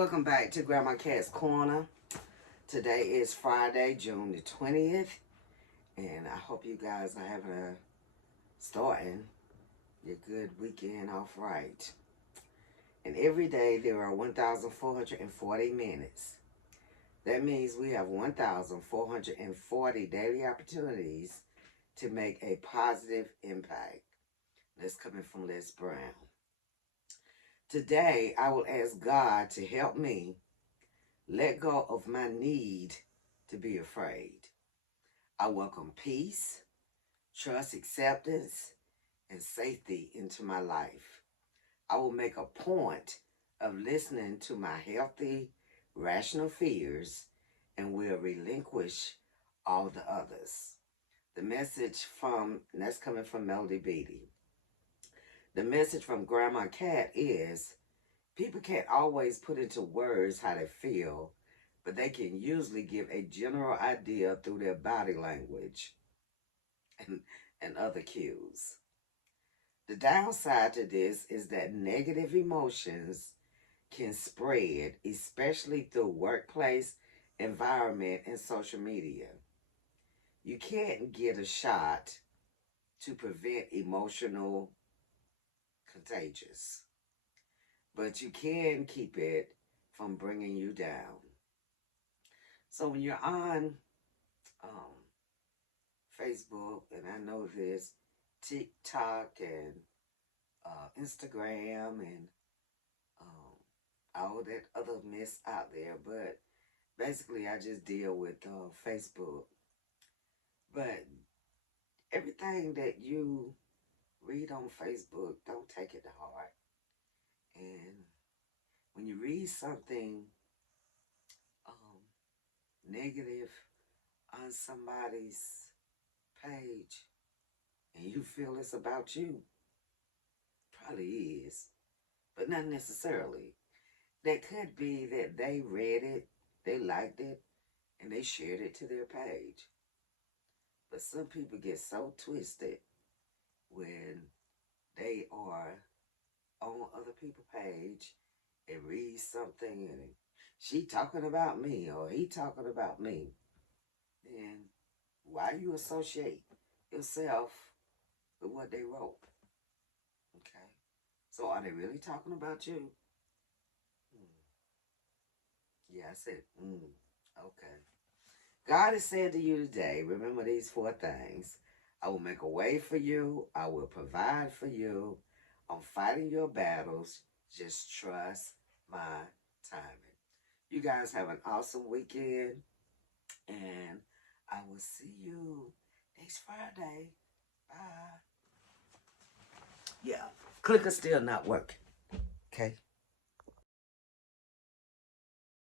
Welcome back to Grandma Cat's Corner. Today is Friday, June the 20th, and I hope you guys are having starting your good weekend off right. And every day there are 1,440 minutes. That means we have 1,440 daily opportunities to make a positive impact. That's coming from Les Brown. Today, I will ask God to help me let go of my need to be afraid. I welcome peace, trust, acceptance, and safety into my life. I will make a point of listening to my healthy, rational fears and will relinquish all the others. The message that's coming from Melody Beatty. The message from Grandma Cat is, people can't always put into words how they feel, but they can usually give a general idea through their body language and other cues. The downside to this is that negative emotions can spread, especially through workplace, environment, and social media. You can't get a shot to prevent emotional contagious, but you can keep it from bringing you down. So when you're on Facebook, and I know there's TikTok and Instagram and all that other mess out there, but basically I just deal with Facebook. But everything that you read on Facebook, don't take it to heart. And when you read something negative on somebody's page and you feel it's about you, probably is, but not necessarily. That could be that they read it, they liked it, and they shared it to their page. But some people get so twisted when they are on other people's page and read something and she talking about me or he talking about me. Then why you associate yourself with what they wrote? Okay. So are they really talking about you? Yeah, I said, okay. God is saying to you today, remember these 4 things. I will make a way for you. I will provide for you. I'm fighting your battles. Just trust my timing. You guys have an awesome weekend. And I will see you next Friday. Bye. Yeah, clicker still not working. Okay.